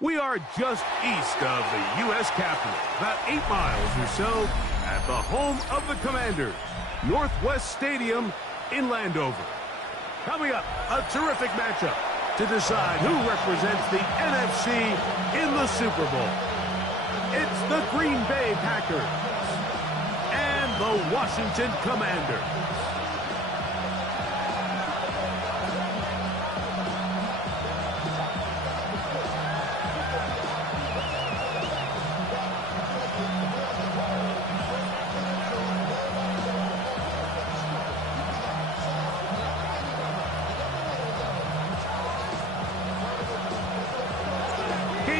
We are just east of the U.S. Capitol, about 8 miles or so, at the home of the Commanders, Northwest Stadium in Landover. Coming up, a terrific matchup to decide who represents the NFC in the Super Bowl. It's the Green Bay Packers and the Washington Commanders.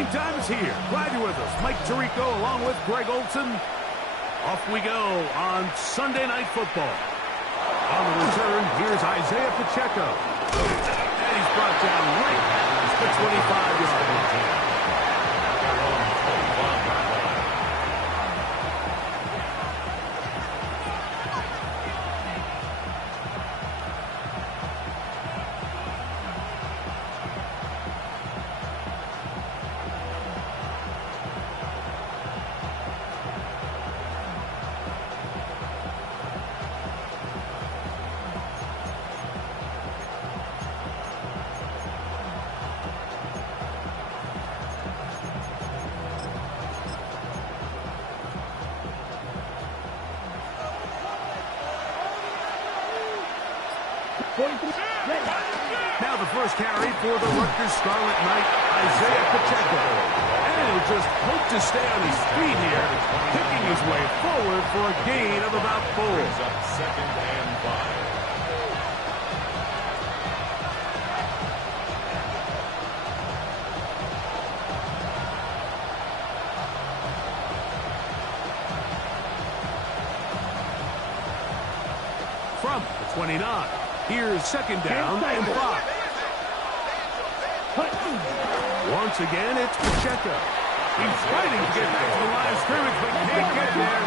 Time is here. Glad you're with us. Mike Tirico along with Greg Olson. Off we go on Sunday Night Football. On the return, here's Isaiah Pacheco. And he's brought down right at the 25-yard line. Now the first carry for the Rutgers Scarlet Knight, Isaiah Pacheco. And he'll just hope to stay on his feet here, picking his way forward for a gain of about 4. Up 2nd and 5. From the 29. Here's 2nd down and 5. Once again, it's Pacheco. He's fighting to get back to the line of scrimmage, but can't get there.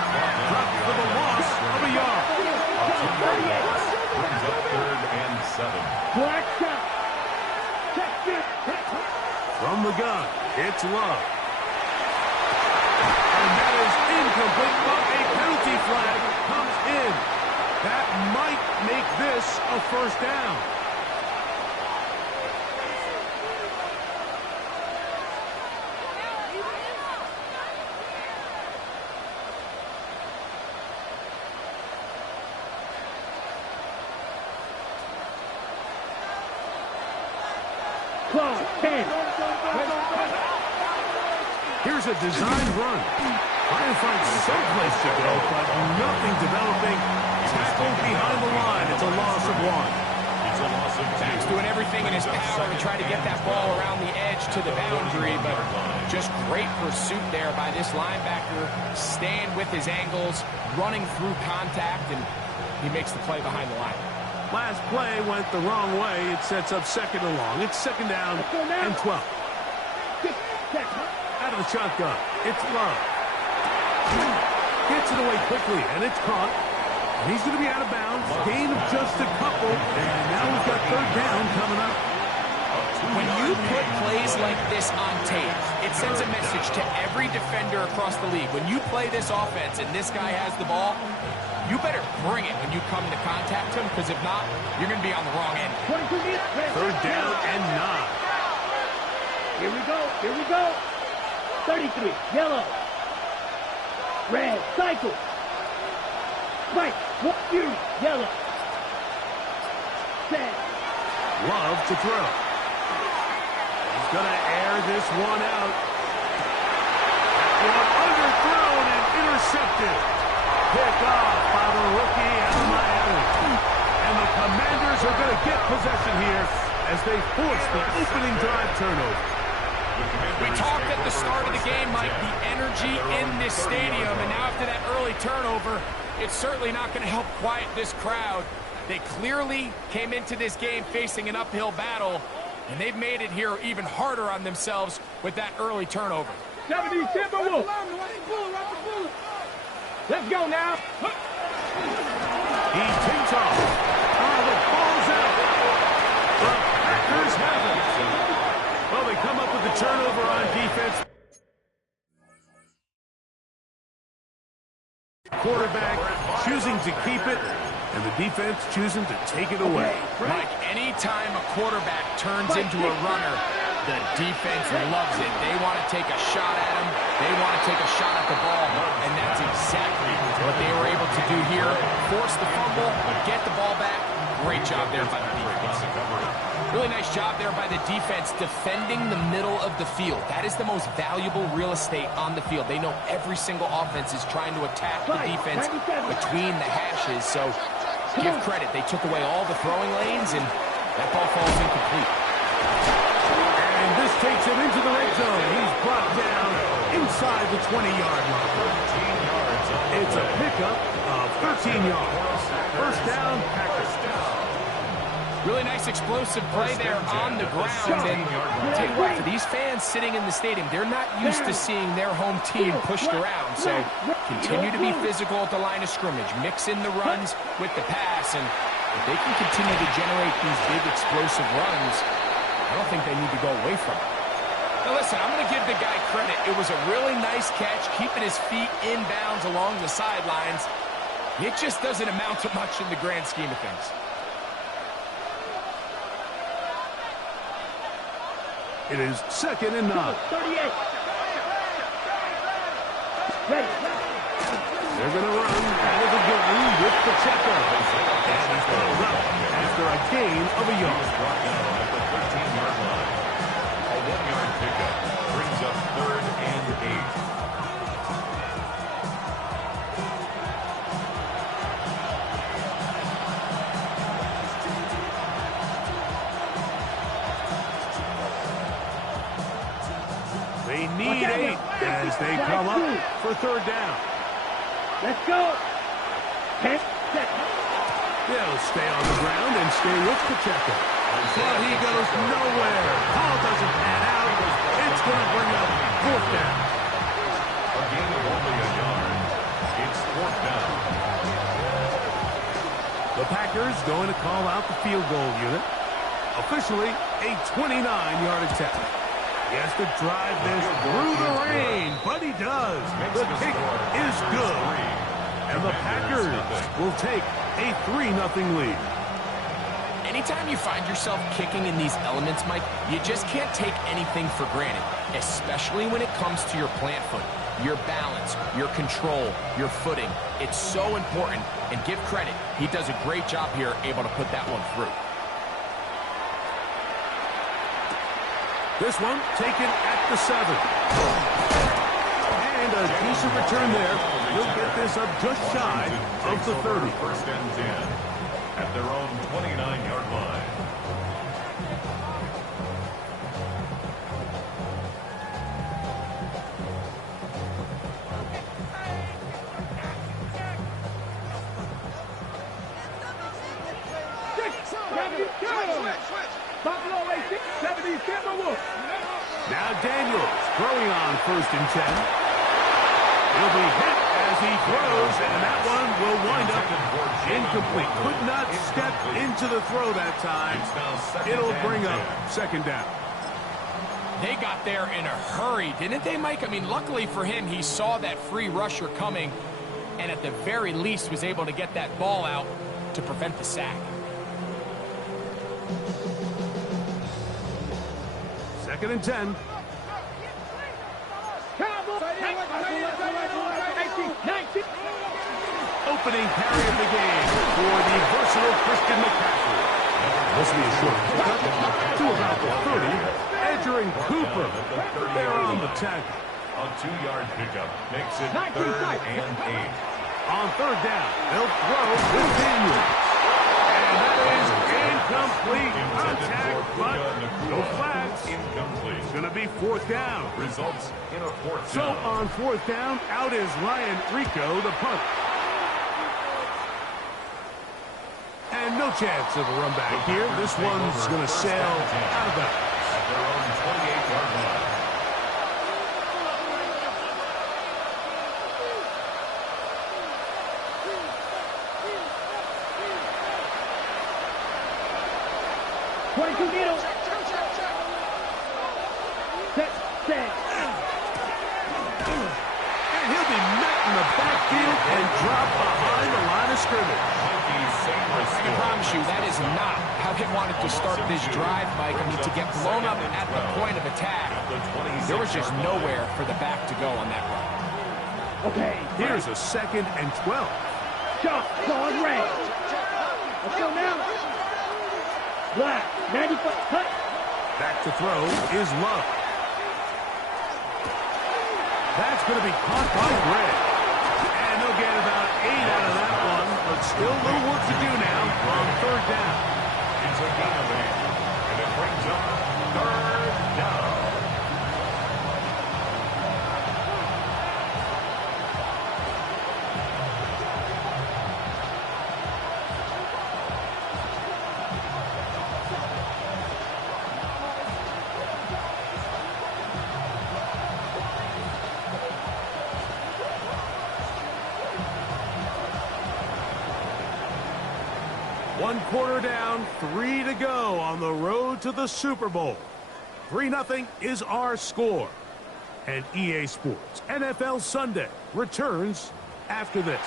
Dropped for the loss of a yard. Brings up 3rd and 7. From the gun, it's Love. And that is incomplete, but a penalty flag comes in. That might make this a 1st down. Here's a designed run. Trying to find some place to go, but nothing developing. Tackled behind the line. It's a loss of 1. It's a loss of 2. He's doing everything in his power to try to get that ball around the edge to the boundary, but just great pursuit there by this linebacker, staying with his angles, running through contact, and he makes the play behind the line. Last play went the wrong way. It sets up 2nd and long. It's 2nd down and 12. Out of the shotgun, it's Love. Gets it away quickly, and it's caught. And he's going to be out of bounds. Gain of just a couple, and now we've got 3rd down coming up. When you put plays like this on tape, it sends a message to every defender across the league. When you play this offense and this guy has the ball, you better bring it when you come to contact him, because if not, you're going to be on the wrong end. 3rd down and 9. Here we go. Here we go. 33. Yellow. Red. Cycle. Right. Yellow. Set. Love to throw. He's going to air this one out. That one underthrown and intercepted. Pick off by the rookie out of Miami. And the Commanders are going to get possession here as they force the opening drive turnover. We talked at the start of the game, Mike, the energy in this stadium, and now after that early turnover, it's certainly not going to help quiet this crowd. They clearly came into this game facing an uphill battle, and they've made it here even harder on themselves with that early turnover. 70 Timberwolves. Let's go now. He takes off. The ball's out. The Packers have it. Well, they come up with the turnover on defense. Quarterback choosing to keep it, and the defense choosing to take it away. Mike, anytime a quarterback turns into a runner, the defense loves it. They want to take a shot at him. They want to take a shot at the ball, and that's exactly what they were able to do here. Force the fumble, get the ball back. Great job there by the defense. Really nice job there by the defense defending the middle of the field. That is the most valuable real estate on the field. They know every single offense is trying to attack the defense between the hashes, so give credit. They took away all the throwing lanes, and that ball falls incomplete. And this takes him into the red zone. He's brought down inside the 20-yard line. It's a pickup of 13 yards. First down, Packers. Really nice explosive play there on the ground. And I'll tell you what, for these fans sitting in the stadium, they're not used to seeing their home team pushed around. So continue to be physical at the line of scrimmage. Mix in the runs with the pass. And if they can continue to generate these big explosive runs, I don't think they need to go away from it. Now listen, I'm going to give the guy credit. It was a really nice catch, keeping his feet in bounds along the sidelines. It just doesn't amount to much in the grand scheme of things. It is 2nd and 9. 38. Ready. They're going to run out of the gun with Pacheco. And he's pulled up after a gain of a yard. Brought down at the 13-yard line. A 1-yard pickup brings up 3rd and 8. They need 8 as they come up for 3rd down. Let's go. 10 seconds. They'll stay on the ground and stay with Pacheco. But he goes nowhere. Ball doesn't pan out. It's going to bring up 4th down. A gain of only a yard. It's 4th down. The Packers going to call out the field goal unit. Officially a 29-yard attempt. He has to drive this through the rain, but he does. The kick is good. And the Packers will take a 3-0 lead. Anytime you find yourself kicking in these elements, Mike, you just can't take anything for granted, especially when it comes to your plant foot, your balance, your control, your footing. It's so important, and give credit. He does a great job here, able to put that one through. This one taken at the 7. And a decent return there. He'll get this up just shy of the 30. 1st and 10 at their own 29-yard line. Now Daniels throwing on 1st and 10. He'll be hit as he throws, and that one will wind up incomplete. Could not step into the throw that time. It'll bring up 2nd down. They got there in a hurry, didn't they, Mike? I mean, luckily for him, he saw that free rusher coming, and at the very least was able to get that ball out to prevent the sack. 2nd and 10. Opening carry of the game for the versatile Christian McCaffrey. This will be a short pickup to about the 30. Edgerrin Cooper there on the tackle. A 2-yard pickup makes it 3rd and 8. On 3rd down, they'll throw with Daniels. And that is incomplete. Contact, but no flags. Incomplete. It's going to be 4th down. Results in a 4th So down. on 4th down, out is Ryan Rico, the punt. And no chance of a run back here. This one's going to sail out of bounds. At their own 28-yard line. set, set. And he'll be met in the backfield and dropped behind the line of scrimmage. I can promise you that is not how they wanted to start this drive, Mike. I mean, to get blown up at the point of attack, there was just nowhere for the back to go on that run. Okay. Here's a 2nd and 12. Shot, on red. Let's go now. Black, 95, cut. Back to throw is Love. That's going to be caught by Gray. And they'll get about 8 out of that one, but still a little work to do now on 3rd down. It's a gain of 8, and it brings up 3rd down. One quarter down, 3 to go on the road to the Super Bowl. 3-0 is our score. And EA Sports NFL Sunday returns after this.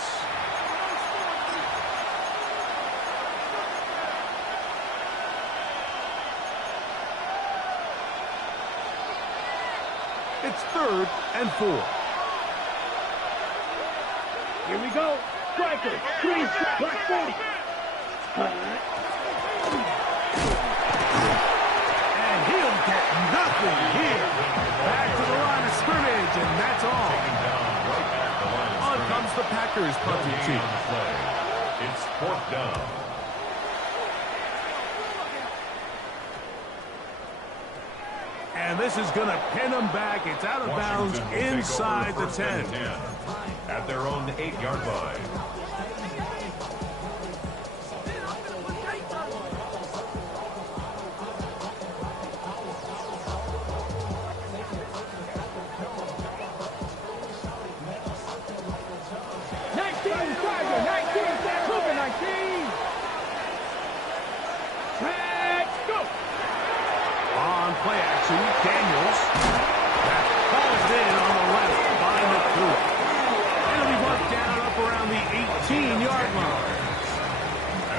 It's 3rd and 4. Here we go. Striker, 3, black 40. And he'll get nothing here. Back to the line of scrimmage, and that's all. On comes the Packers punting team. It's 4th down. And this is going to pin them back. It's out of bounds inside the 10. At their own 8-yard line. Play action, Daniels. That falls in on the left by McCool. It'll be marked down up around the 18-yard line.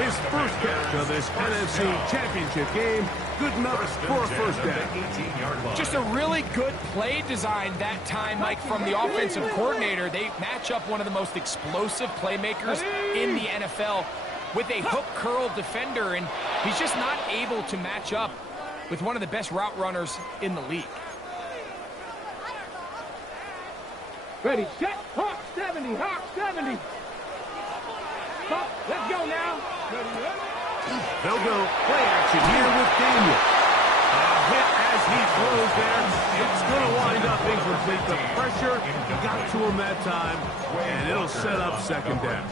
His first catch of this NFC Championship game, good enough for a first down. Just a really good play design that time, Mike, from the offensive coordinator. They match up one of the most explosive playmakers in the NFL with a hook curl defender, and he's just not able to match up with one of the best route runners in the league. Ready, set, Hawk 70, Hawk 70. Hawk, let's go now. They'll go play action here with Daniel. A hit as he throws there. It's going to wind up incomplete. The pressure got to him that time, and it'll set up 2nd down.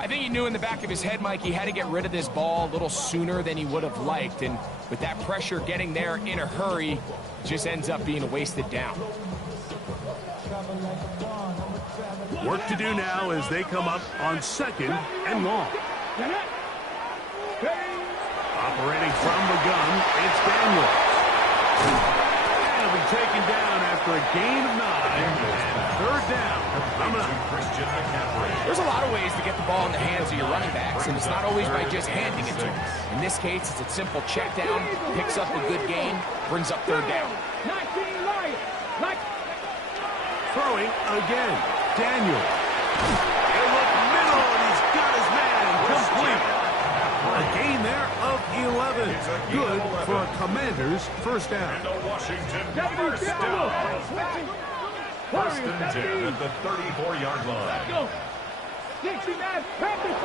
I think he knew in the back of his head, Mike, he had to get rid of this ball a little sooner than he would have liked. And with that pressure getting there in a hurry, it just ends up being a wasted down. Work to do now as they come up on 2nd and long. Operating from the gun, it's Daniel. And he'll be taken down after a gain of 9. And 3rd down. Coming up. There's a lot of ways to get the ball in the hands of your running backs, and it's not always by just handing it to them. In this case, it's a simple check down, picks up a good gain, brings up 3rd down. Throwing again. Daniel. He'll look middle, and he's got his man complete. A gain there of 11. Good for a Commander's first down. First and 10 at the 34-yard line. 69, Panther 60,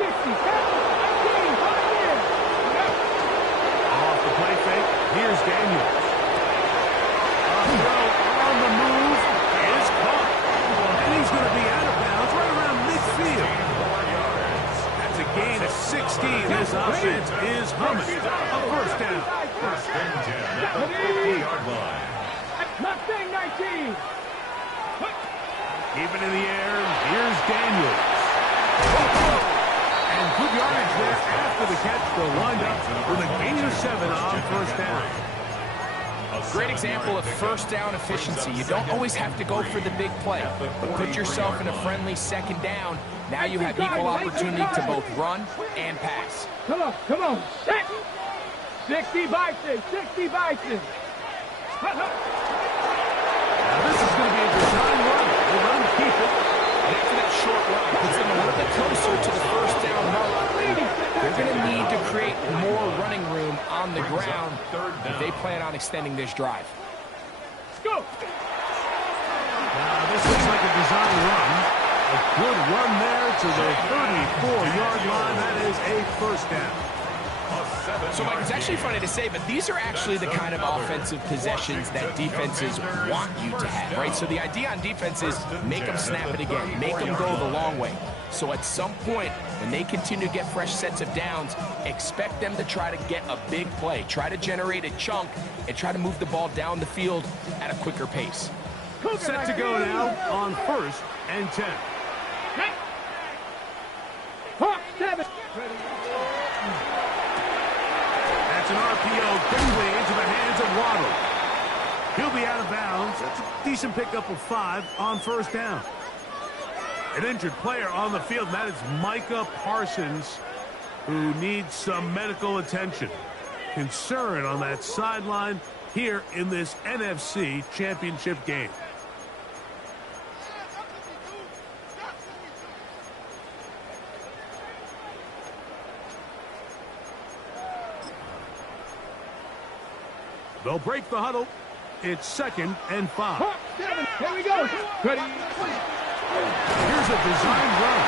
Off the play fake, here's Daniels. A throw on the move is caught. And he's going to be out of bounds right around midfield. That's a gain of 16. This offense is humming. A first down. First and 10 at the 50-yard line. Mustang 19. Keep it in the air. Here's Daniels. And good yardage there after the catch. They'll wind up with a gain of 7 on first down. Great example of first down efficiency. You don't always have to go for the big play, but put yourself in a friendly second down. Now you have equal opportunity to both run and pass. Come on, set. 60 Bison, 60 Bison. Now this is going to be a design run. We'll let him keep it. And after that short run, puts them a little bit closer to the first down mark. They're going to need to create more running room on the ground if they plan on extending this drive. Go. Now this looks like a design run. A good run there to the 34-yard line. That is a first down. So, Mike, it's actually funny to say, but these are actually the kind of offensive possessions that defenses want you to have, right? So the idea on defense is make them snap it again, make them go the long way. So at some point, when they continue to get fresh sets of downs, expect them to try to get a big play, try to generate a chunk, and try to move the ball down the field at a quicker pace. Set to go now on 1st and 10. Hawk 7. That's an RPO quickly into the hands of Waddle. He'll be out of bounds. That's a decent pickup of 5 on first down. An injured player on the field, and that is Micah Parsons, who needs some medical attention. Concern on that sideline here in this NFC Championship game. They'll break the huddle. It's 2nd and 5. Hawk 7. Here we go. Ready. Here's a design run.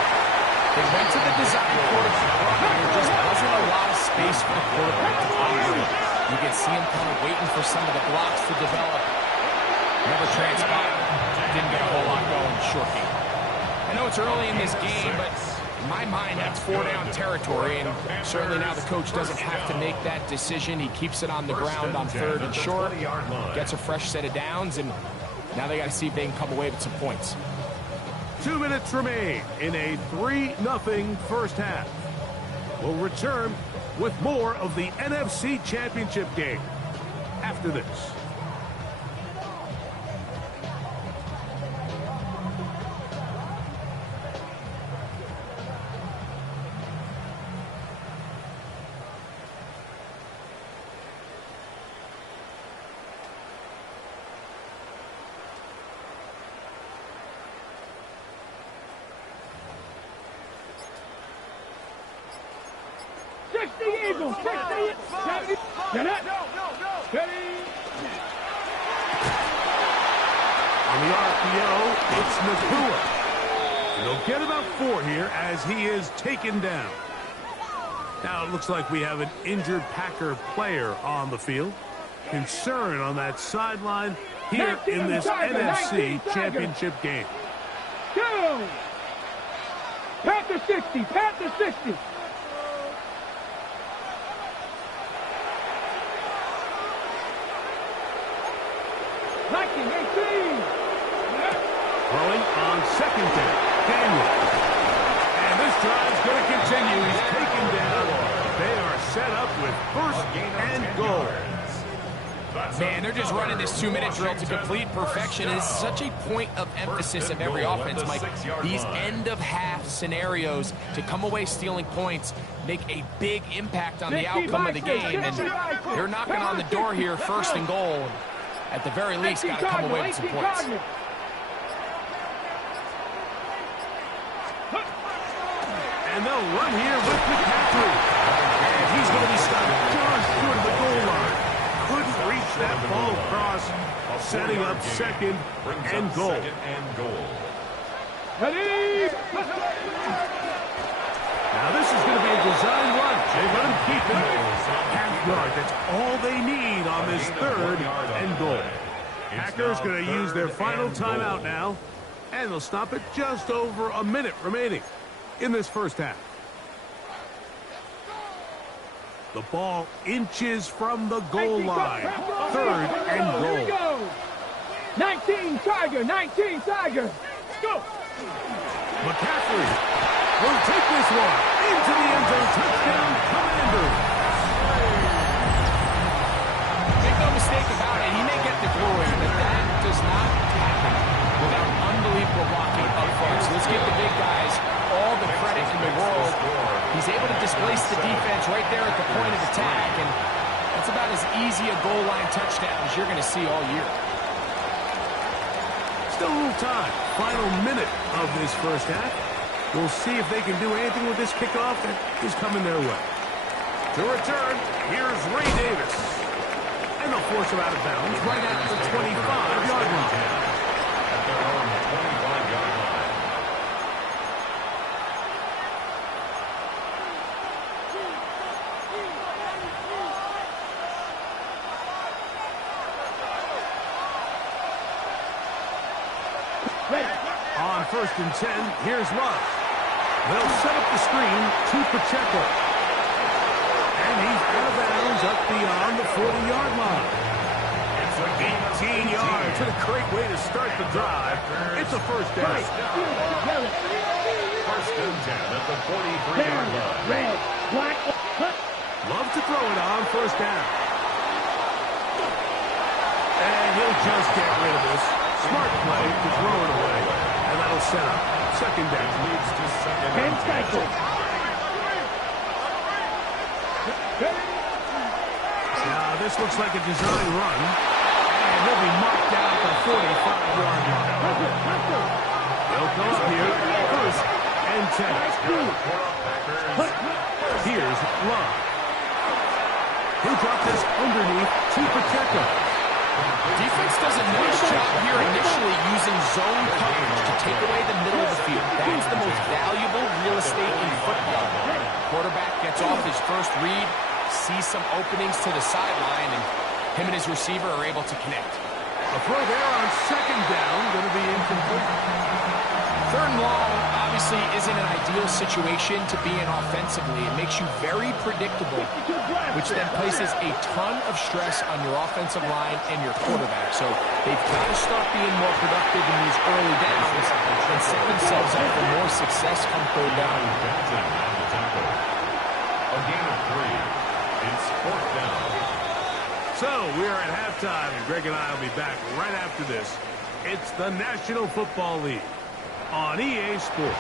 They went to the design quarterback. There just wasn't a lot of space for the quarterback to operate. You can see him kind of waiting for some of the blocks to develop. Never transpired. Didn't get a whole lot going. Short game. I know it's early in this game, but in my mind, that's 4-down territory, and certainly now the coach doesn't have to make that decision. He keeps it on the ground on 3rd and short, gets a fresh set of downs, and now they got to see if they can come away with some points. 2 minutes remain in a 3-0 first half. We'll return with more of the NFC Championship game after this. Eagles, 60, 70, get it. Ready. On the RPO, it's Nakua. They'll get about 4 here as he is taken down. Now it looks like we have an injured Packer player on the field. Concern on that sideline here in this NFC Championship game. Go. Panther 60, Panther 60. Throwing on 2nd down, Daniel. And this drive's going to continue. He's taken down. They are set up with 1st and goal. Man, they're just running this 2-minute drill to complete perfection. It's such a point of emphasis of every offense, Mike. These end-of-half scenarios to come away stealing points make a big impact on the outcome of the game. And they're knocking on the door here, 1st and goal. At the very least, got to come away with some points. And they'll run here with McCaffrey. And he's going to be stopped just short of the goal line. Couldn't reach that ball across, setting up 2nd and goal. Ready. Now this is going to be a design run. They let him keep it. Half yard. That's all they need on this 3rd and goal. Packers going to use their final timeout now. And they'll stop it just over a minute remaining in this first half. The ball inches from the goal line. 3rd and goal. 19 Tiger, 19 Tiger. Go. McCaffrey will take this one into the end zone. Touchdown, Commanders. Make no mistake about it. He easy a goal line touchdown as you're going to see all year. Still a little time. Final minute of this first half. We'll see if they can do anything with this kickoff that is coming their way. To return, here's Ray Davis. And they'll force him out of bounds right at the 25-yard line. At their own 25-yard line. On 1st and 10, here's Love. They'll set up the screen to Pacheco. And he's out of bounds up beyond the 40-yard line. It's a 18 yards. What a great way to start the drive. It's a first down. First and 10 at the 43-yard line. Red, black, Love to throw it on 1st down. And he'll just get rid of this. Smart play to throw it away. And that'll set up 2nd down. Leads to 2nd and 10. Now this looks like a design run. And he'll be mocked down at the 45-yard line. They'll come up here. 1st and 10. Here's Love. He'll drop this underneath to Pacheco. Defense does a nice job here initially using zone coverage to take away the middle of the field. That's the most valuable real estate in football. Quarterback gets off his first read, sees some openings to the sideline, and him and his receiver are able to connect. A throw there on 2nd down, going to be incomplete. 3rd and long obviously isn't an ideal situation to be in offensively. It makes you very predictable, which then places a ton of stress on your offensive line and your quarterback. So they've got to start being more productive in these early downs and set themselves up for more success come 3rd down. A gain of 3. It's 4th down. So we are at halftime, and Greg and I will be back right after this. It's the National Football League on EA Sports.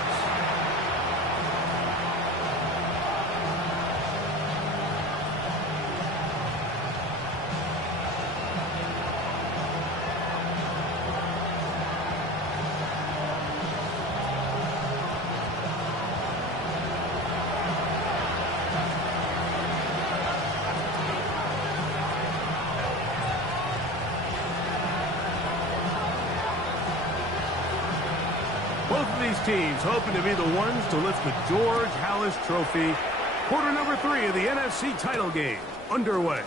Both of these teams hoping to be the ones to lift the George Halas Trophy. Quarter number 3 of the NFC title game underway.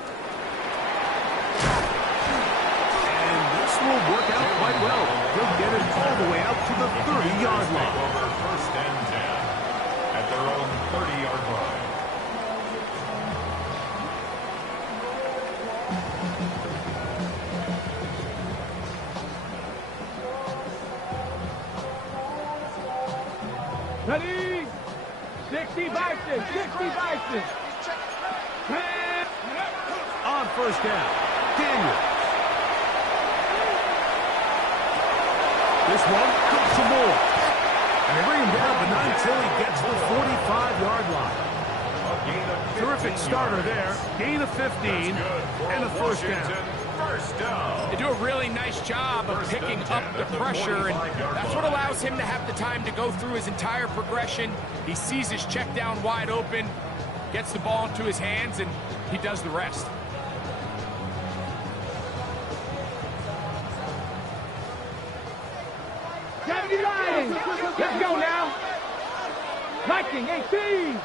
And this will work out quite well. He'll get it all the way out to the 30-yard line. Over 1st and 10 at their own 30-yard line. ready, 60 Bison, 60 Bison. On 1st down, Daniels. This one comes some more. And they bring him down, but not until he gets the 45-yard line. Terrific starter there. Gain of 15 and a 1st down. They do a really nice job of picking up the pressure, and that's what allows him to have the time to go through his entire progression. He sees his check down wide open, gets the ball into his hands, and he does the rest. Let's go now. Viking 18.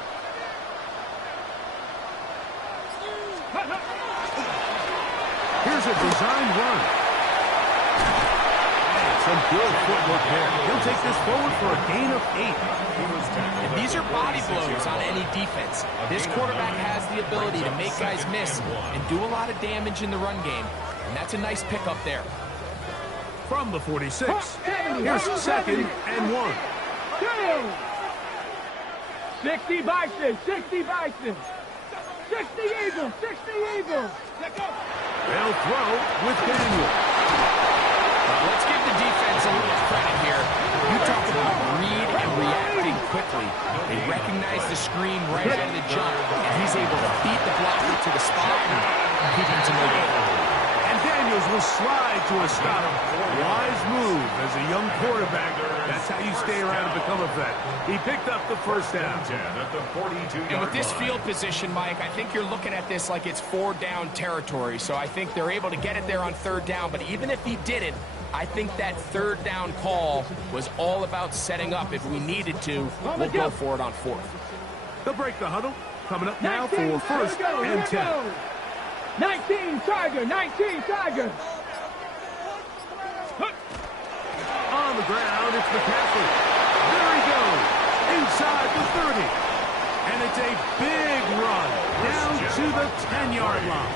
Here's a design run. Some good footwork there. He'll take this forward for a gain of 8. And these are body blows on any defense. This quarterback has the ability to make guys miss and do a lot of damage in the run game. And that's a nice pickup there. From the 46, here's 2nd and 1. 60 Bison, 60 Bison. 60 Eagles, 60 Eagles. They'll throw with Daniel. Let's give the defense a little credit here. You talk about read and reacting quickly. They recognize the screen right out of the jump, and he's able to beat the blocker to the spot and keep him to no slide to a stop. Wise move as a young quarterback. That's how you stay around and become a vet. He picked up the first down. At the 42-yard And with this line. field position, Mike, I think you're looking at this like it's 4-down territory. So I think they're able to get it there on 3rd down. But even if he didn't, I think that 3rd down call was all about setting up. If we needed to, we'll go for it on 4th. They'll break the huddle. Coming up now for 1st and 10. 19 Tiger, 19 Tiger. On the ground, it's McCaffrey. There he goes. Inside the 30. And it's a big run down to the 10-yard line.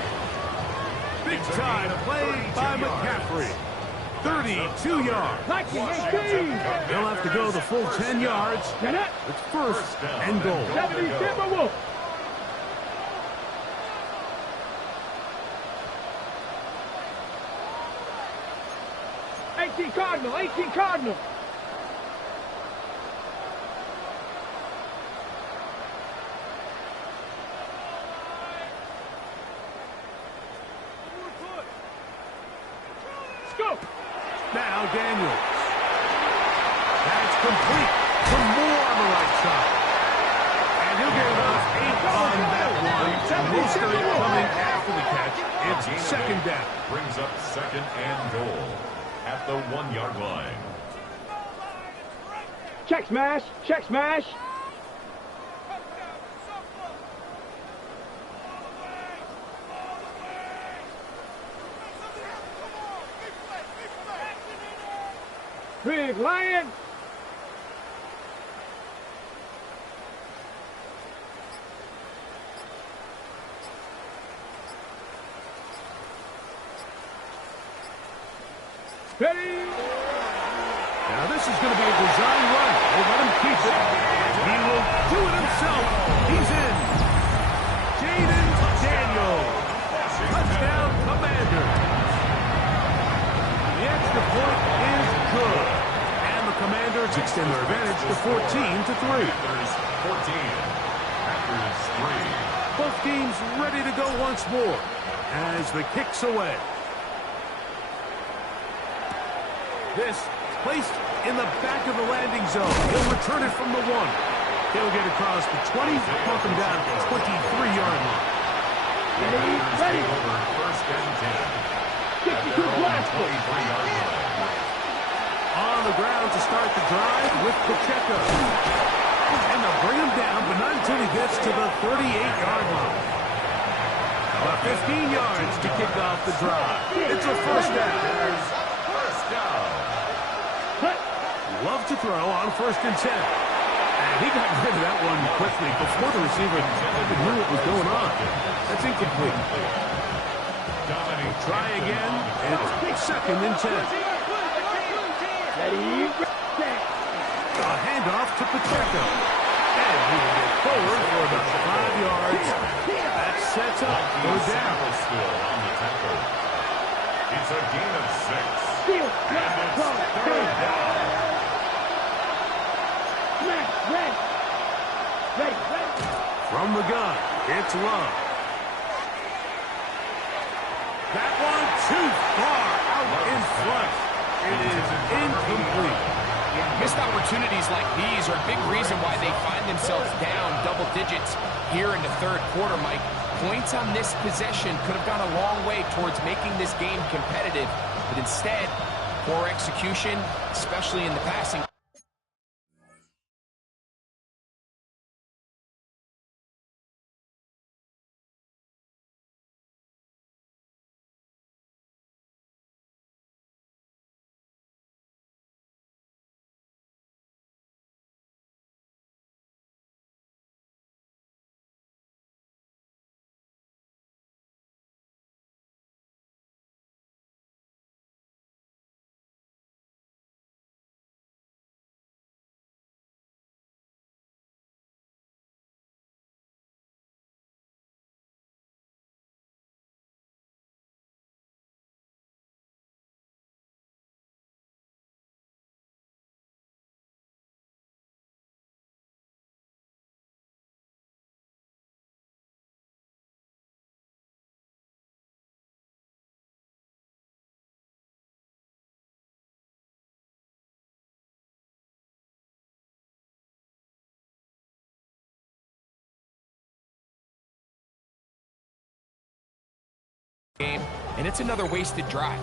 Big time play by McCaffrey. 32 yards. 19, 18. They'll have to go the full 10 yards. It's 1st and goal. 70 Timberwolves. Cardinal, 18 Cardinal. Let's go. Now Daniels. That's complete. Some more on the right side. And he'll get about 8 on that one. Most of it coming after the catch. It's 2nd down. Brings up 2nd and goal at the 1-yard line. Check smash, check smash. Big Lion. Ready. Now this is going to be a design run. They let him keep it. He will do it himself. He's in. Jaden Daniels. Touchdown, Commander. The extra point is good. And the Commanders extend their advantage to 14-3. Panthers 14. Packers 3. Both teams ready to go once more as the kick's away. This placed in the back of the landing zone. He'll return it from the 1. He'll get across the 20, pump him down to the 23-yard line. Ready. Over 1st and 10. 62 blast. 23-yard line. On the ground to start the drive with Pacheco. And they'll bring him down, but not until he gets to the 38-yard line. About 15 yards to kick off the drive. It's a 1st down. First down. Love to throw on 1st and 10. And he got rid of that one quickly before the receiver even knew what was going on. That's incomplete. Try again. It's 2nd and 10. Ready. A handoff to Pacheco. And he will get forward for about 5 yards. That sets up third down. Still on the tackle. It's a gain of 6. Steal. And it's 3rd down. From the gun, it's Love. That one too far out in front. It is incomplete. Missed opportunities like these are a big reason why they find themselves down double digits here in the 3rd quarter, Mike. Points on this possession could have gone a long way towards making this game competitive, but instead, poor execution, especially in the passing. game, and it's another wasted drive.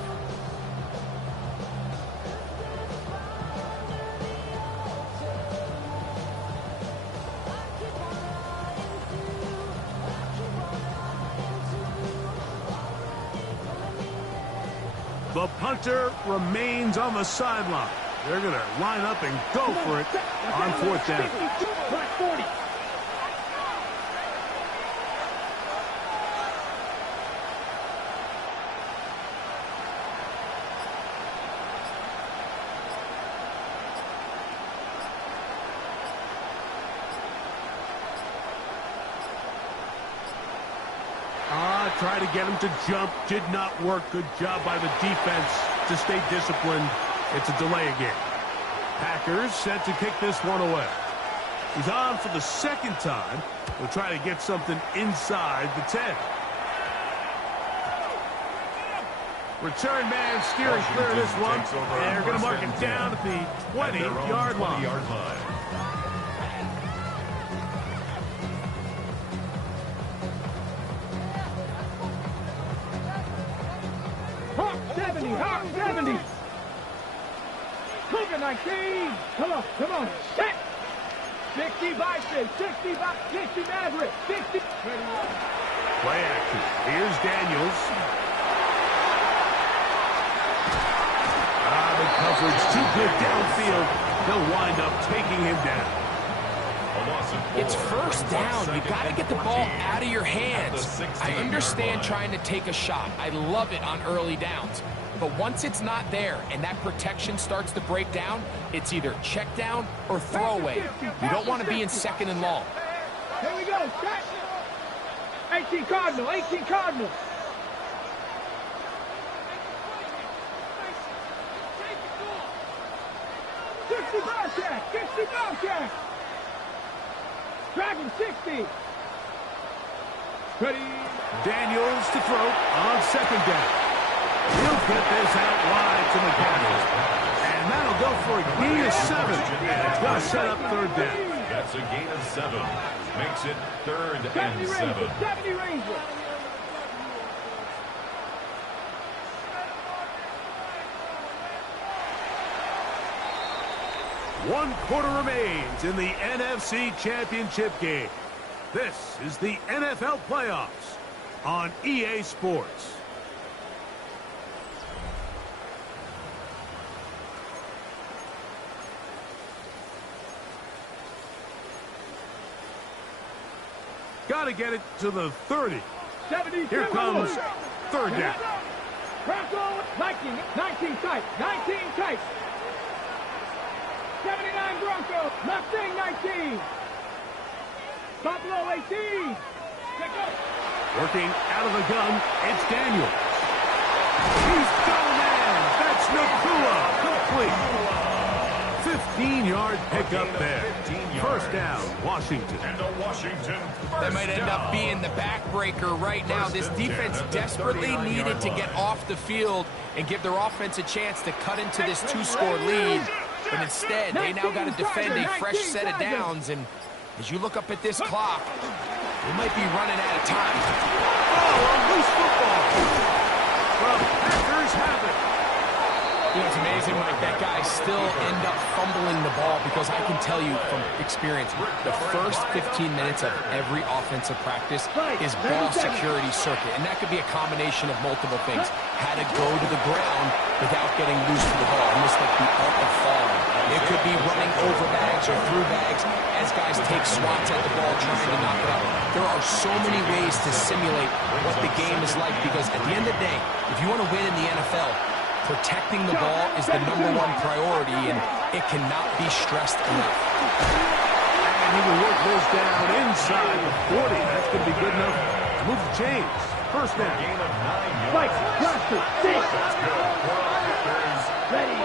The punter remains on the sideline. They're going to line up and go for it on 4th down. Black 40. Try to get him to jump. Did not work. Good job by the defense to stay disciplined. It's a delay again. Packers set to kick this one away. He's on for the 2nd time. We'll try to get something inside the 10. Return man steering clear of this one. And they're going to mark it down at the 20-yard line. 70. Cougar 19. Come on. Set. 60 Vikings. 60 Maverick. 60. Play action. Here's Daniels. The coverage too good downfield. They'll wind up taking him down. It's 1st down. You got to get the ball out of your hands. I understand trying to take a shot. I love it on early downs. But once it's not there and that protection starts to break down, it's either check down or throwaway. You don't want to be in 2nd and long. Here we go. 18 Cardinal. 18 Cardinal. Bobcat. Dragon 60. Ready. Daniels to throw on 2nd down. He'll get this out wide to McCaffrey. And that'll go for a gain of 7. And it's going to set up 3rd down. That's a gain of 7. Makes it 3rd and 7. 70 Ranger. One quarter remains in the NFC Championship game. This is the NFL Playoffs on EA Sports. Got to get it to the 30. Here comes 3rd down. Bronco, 19 tight. 19 tight. 79 Bronco. Mustang 19. Buffalo 18. Working out of the gun, it's Daniels. He's got a man. That's Nakua. Complete. 15-yard pickup there. 1st down, Washington. That might end up being the backbreaker right now. This defense desperately needed to get off the field and give their offense a chance to cut into this 2-score lead. But instead, they now got to defend a fresh set of downs. And as you look up at this clock, they might be running out of time. Oh, a loose football. Well, Packers have it. You know, it's amazing, Mike, that guy still end up fumbling the ball because I can tell you from experience, the first 15 minutes of every offensive practice is ball security circuit, and that could be a combination of multiple things. How to go to the ground without getting loose to the ball, almost like the art of falling. It could be running over bags or through bags as guys take swats at the ball trying to knock it out. There are so many ways to simulate what the game is like because at the end of the day, if you want to win in the NFL, protecting the ball is the #1 priority, and it cannot be stressed enough. And he will work those down inside the 40. That's going to be good enough to move the chains. 1st down. Gain of 9 yards. Fight, cluster, 6. Ready.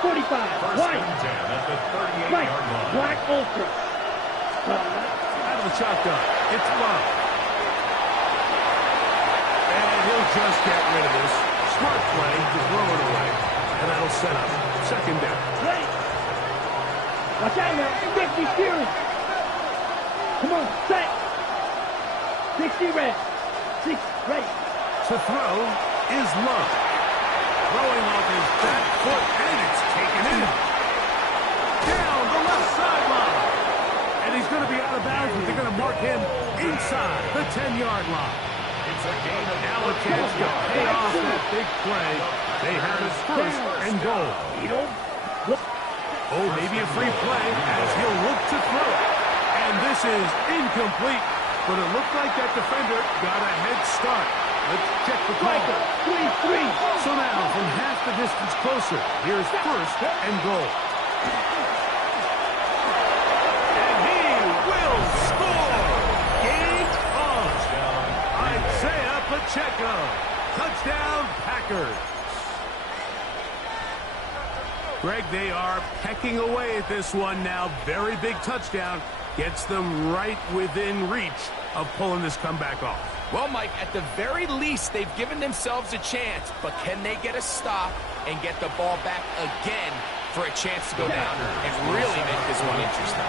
45. White. At the 38-yard Right. line. Black Ultra. Out of the shotgun. It's Love. And he'll just get rid of this. Smart play to throw it away. And that'll set up 2nd down. Ready. Watch out now. 50 steering. Come on. Set. 60 red. 6 ready. To throw is Love. Throwing off his back foot, and it's taken in. Down the left sideline. And he's going to be out of bounds, but they're going to mark him inside the 10-yard line. It's a gain of Now a chance to pay off that big play. They have it first and goal. Oh, maybe a free play as he'll look to throw it. And this is incomplete, but it looked like that defender got a head start. Let's check the call. 3-3. So now, from half the distance closer, here's first and goal. And he will score! Game on! Isaiah Pacheco. Touchdown, Packers. Greg, they are pecking away at this one now. Very big touchdown. Gets them right within reach of pulling this comeback off. Well, Mike, at the very least, they've given themselves a chance. But can they get a stop and get the ball back again for a chance to go down and really make this one interesting?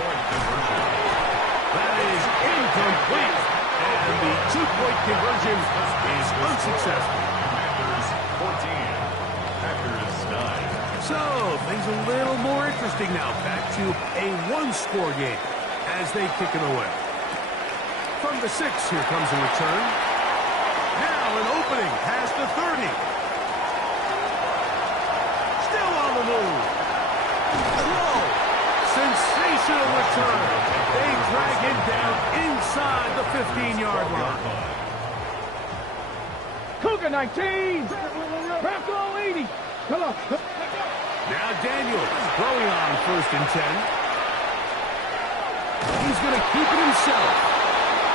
That is incomplete. And the two-point conversion is unsuccessful. Packers 14. Packers 9. So, things a little more interesting now. Back to a one-score game as they kick it away. From the 6, here comes a return. Now an opening past the 30. Still on the move. Whoa! Sensational return. They drag him down inside the 15-yard line. Cougar 19. Bronco 80. Come on. Now Daniels throwing on first and 10. He's going to keep it himself.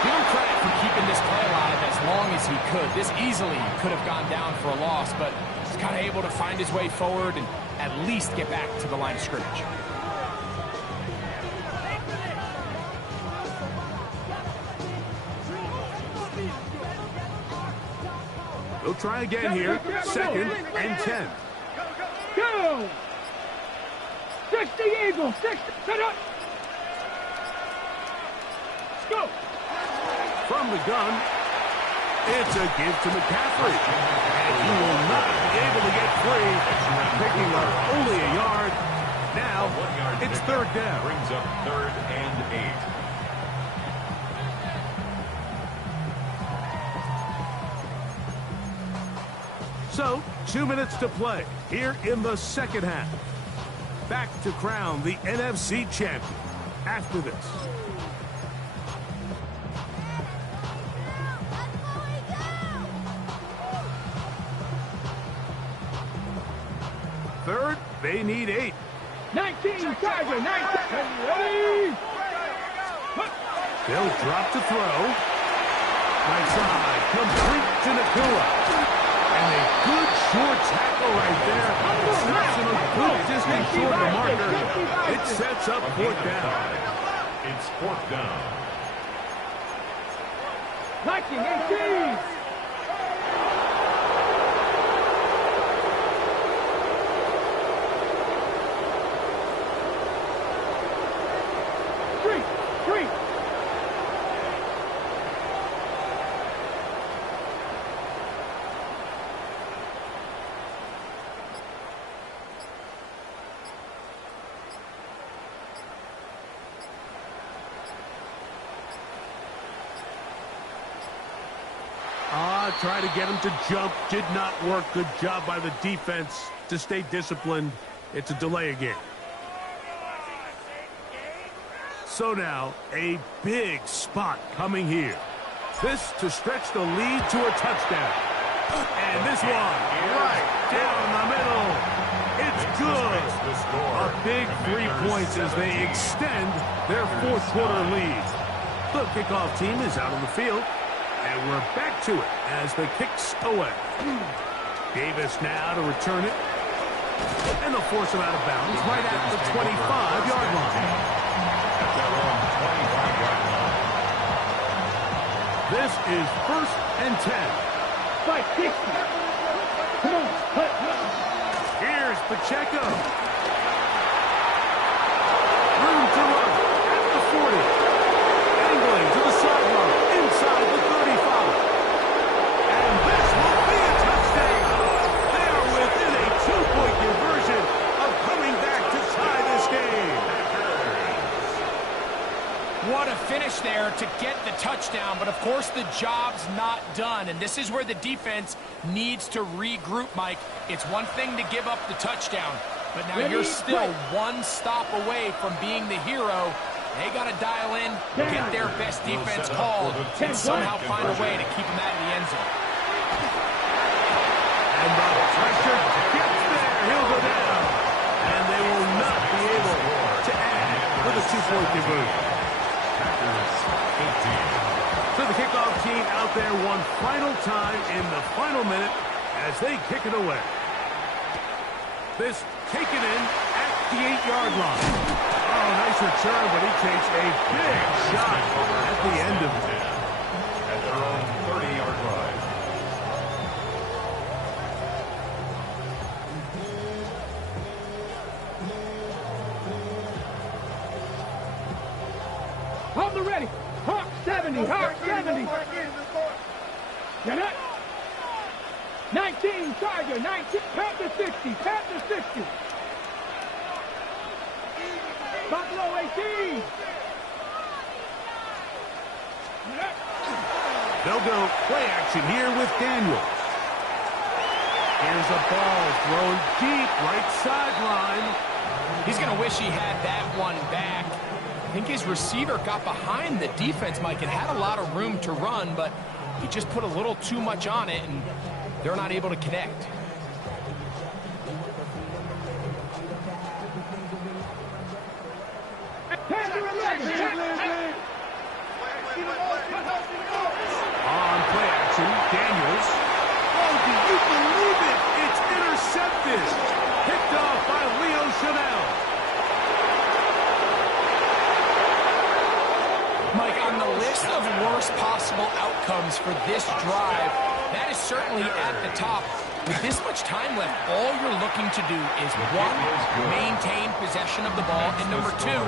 Give him credit for keeping this play alive as long as he could. This easily could have gone down for a loss, but he's kind of able to find his way forward and at least get back to the line of scrimmage. They'll try again here. Second and 10. Go! 60 Eagles. 60. Set up. Let's go. From the gun, it's a give to McCaffrey. And he will not be able to get free. Picking up only a yard. Now, 1 yard it's pickup third down. Brings up 3rd and 8. So, 2 minutes to play here in the second half. Back to crown the NFC champion after this. Third, they need 8. 19 Tiger. 19. Ready? They'll drop to throw. Right side, complete to Nakua. And a good short tackle right there. Snaps him a good distance short of the marker. It sets up 4th down. It's 4th down. Viking 18. Try to get him to jump. Did not work. Good job by the defense to stay disciplined. It's a delay again. So now, a big spot coming here. This to stretch the lead to a touchdown. And this one, right down the middle. It's good. A big 3 points as they extend their 4th quarter lead. The kickoff team is out on the field. And we're back to it as the kick's away. Davis now to return it. And they'll force him out of bounds right at the 25-yard line. At their own 25-yard line. This is 1st and 10. Fight 60. Come on. Here's Pacheco. Room to run at the 40. Angling to the sideline inside the 35. And this will push there to get the touchdown, but of course the job's not done, and this is where the defense needs to regroup, Mike. It's one thing to give up the touchdown, but now you're still one stop away from being the hero. They got to dial in, get their best defense called, and somehow find a way to keep them out of the end zone. And the pressure gets there. He'll go down. And they will not be able to add with a 2-point conversion. So the kickoff team out there one final time in the final minute as they kick it away. This taken in at the 8-yard line. Oh, nice return, but he takes a big shot at the end of it. At their own 30-yard line. Hold the ready. Hawk 70. Hawk 70. Get it. 19, Tiger. 19. Panther 60. Panther 60. Buffalo 18. They'll go play action here with Daniels. Here's a ball thrown deep right sideline. He's going to wish he had that one back. I think his receiver got behind the defense, Mike, and had a lot of room to run, but he just put a little too much on it, and they're not able to connect. On play action, Daniels. Oh, do you believe it? It's intercepted. Picked off by Leo Chanel. Mike, on the list of worst possible outcomes for this drive, that is certainly at the top. With this much time left, all you're looking to do is, one, maintain possession of the ball, and number two,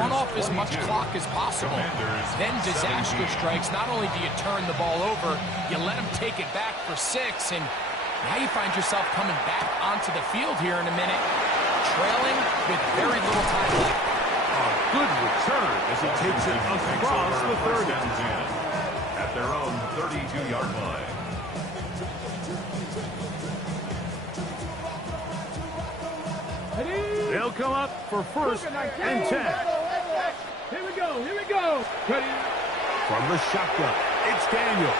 run off as much clock as possible. Then disaster strikes. Not only do you turn the ball over, you let them take it back for 6, and now you find yourself coming back onto the field here in a minute, trailing with very little time left. A good return as he takes it across the 30. At their own 32-yard line. They'll come up for first and 10. Here we go. Here we go. From the shotgun, it's Daniel.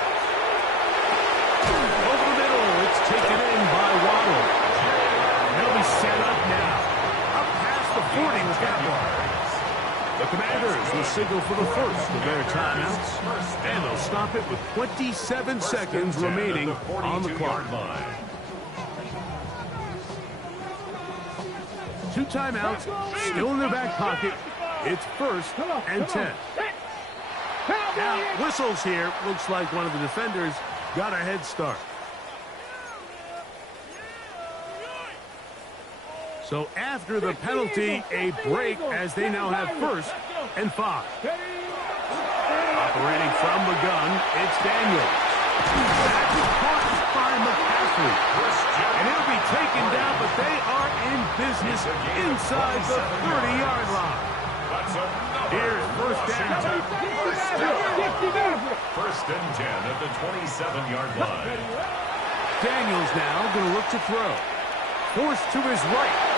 Over the middle, it's taken in by Waddle. They'll be set up now. Up past the 40 with that one. The Commanders will signal for the first of their timeouts, and they'll stop it with 27 seconds remaining on the clock. 2 timeouts, still in their back pocket. It's first and 10. Now, whistles here. Looks like one of the defenders got a head start. So after the penalty, a break as they now have first and 5. Operating from the gun, it's Daniels. That's caught by McCaffrey. And he'll be taken down, but they are in business inside the 30-yard line. Here's first down. First and 10 at the 27-yard line. Daniels now going to look to throw. Forced to his right.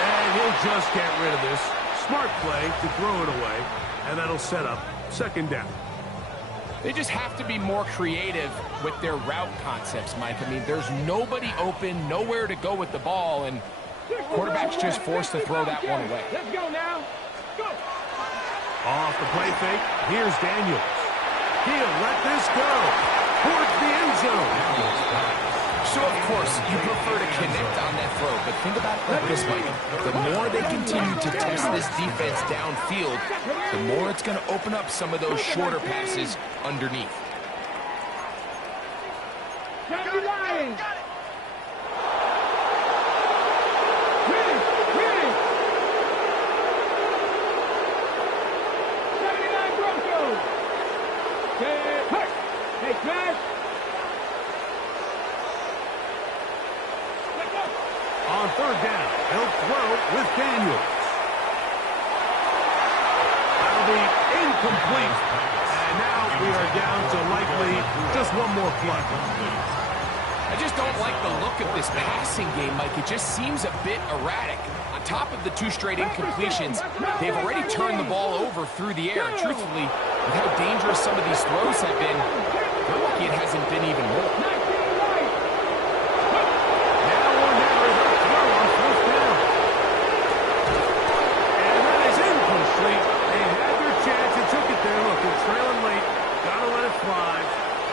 And he'll just get rid of this. Smart play to throw it away. And that'll set up second down. They just have to be more creative with their route concepts, Mike. I mean, there's nobody open, nowhere to go with the ball, and quarterback's just forced to throw that one away. Let's go now. Go. Off the play fake, here's Daniels. He'll let this go towards the end zone. So, of course, you prefer to connect on that throw, but think about it like this, Mike. The more they continue to test this defense downfield, the more it's going to open up some of those shorter passes underneath. Hey, Chris. On third down, he'll throw with Daniels. That'll be incomplete. And now we are down to likely just one more play. I just don't like the look of this passing game, Mike. It just seems a bit erratic. On top of the 2 straight incompletions, they've already turned the ball over through the air. And truthfully, with how dangerous some of these throws have been, they're lucky it hasn't been even more. Now or never is a throw on 4th down. And that is incomplete. They had their chance and took it there. Look, they're trailing late. Gotta let it fly.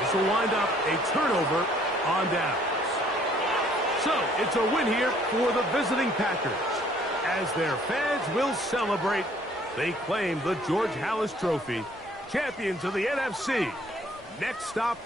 This will wind up a turnover on downs. So, it's a win here for the visiting Packers. As their fans will celebrate, they claim the George Halas Trophy, champions of the NFC. Next stop,